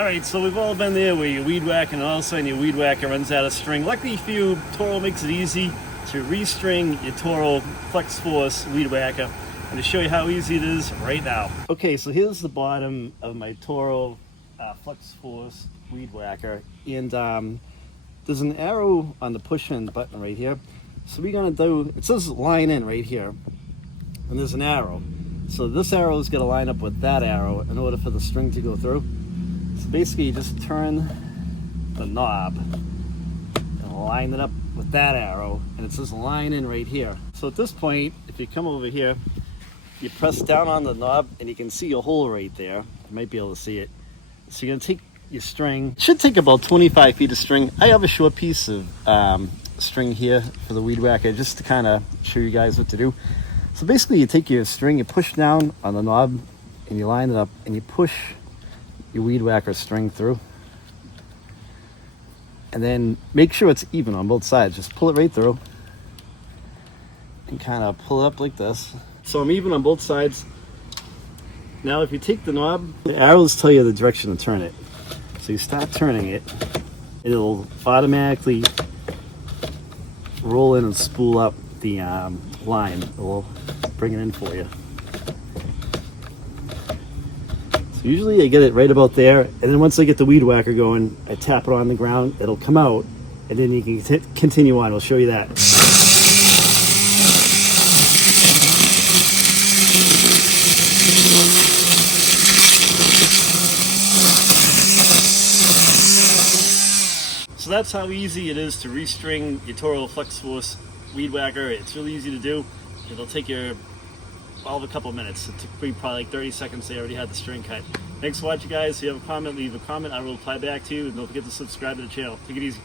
Alright, so we've all been there where you weed whack and all of a sudden your weed whacker runs out of string. Luckily for you, Toro makes it easy to restring your Toro Flex Force weed whacker. And to show you how easy it is right now. Okay, so here's the bottom of my Toro Flex Force weed whacker. And there's an arrow on the push-in button right here. So we're gonna do, it says line in right here. And there's an arrow. So this arrow is gonna line up with that arrow in order for the string to go through. So basically you just turn the knob and line it up with that arrow, and it says line in right here. So at this point, if you come over here, you press down on the knob and you can see a hole right there. You might be able to see it. So you're gonna take your string. It should take about 25 feet of string. I have a short piece of string here for the weed whacker just to kind of show you guys what to do. So basically you take your string, you push down on the knob and you line it up and you push your weed whacker string through, and then make sure it's even on both sides. Just pull it right through and kind of pull it up like this. So I'm even on both sides. Now if you take the knob, the arrows tell you the direction to turn it. So you start turning it, it'll automatically roll in and spool up the line. It will bring it in for you. So usually I get it right about there, and then once I get the weed whacker going, I tap it on the ground, it'll come out, and then you can continue on. We'll show you that. So that's how easy it is to restring your Toro Flex Force weed whacker. It's really easy to do. It'll take you all of a couple minutes. It took me probably like 30 seconds. They already had the string cut. Thanks for watching, guys. If you have a comment, leave a comment. I will reply back to you. And don't forget to subscribe to the channel. Take it easy.